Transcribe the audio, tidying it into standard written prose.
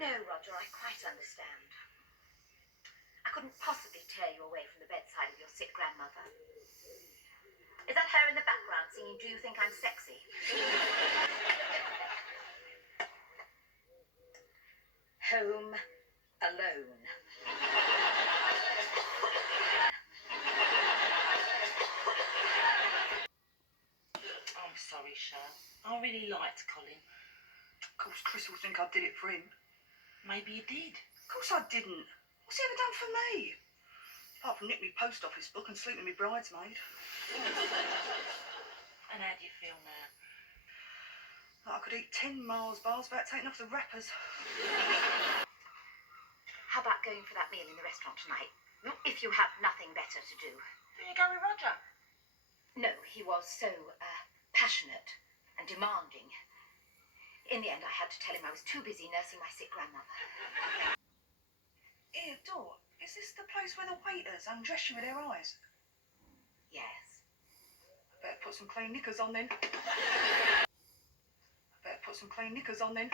No, Roger, I quite understand. I couldn't possibly tear you away from the bedside of your sick grandmother. Is that her in the background singing Do You Think I'm Sexy? Home alone. I'm sorry, Shirl. I really liked Colin. Of course, Chris will think I did it for him. Maybe you did. Of course I didn't. What's he ever done for me? Apart from nick me post office book and sleep with me bridesmaid. And how do you feel now? Like I could eat 10 Mars bars without taking off the wrappers. How about going for that meal in the restaurant tonight? If you have nothing better to do. Did you go with Roger? No, he was so passionate and demanding. In the end, I had to tell him I was too busy nursing my sick grandmother. Here, Dor, is this the place where the waiters undress you with their eyes? Yes. Better put some clean knickers on then. Better put some clean knickers on then.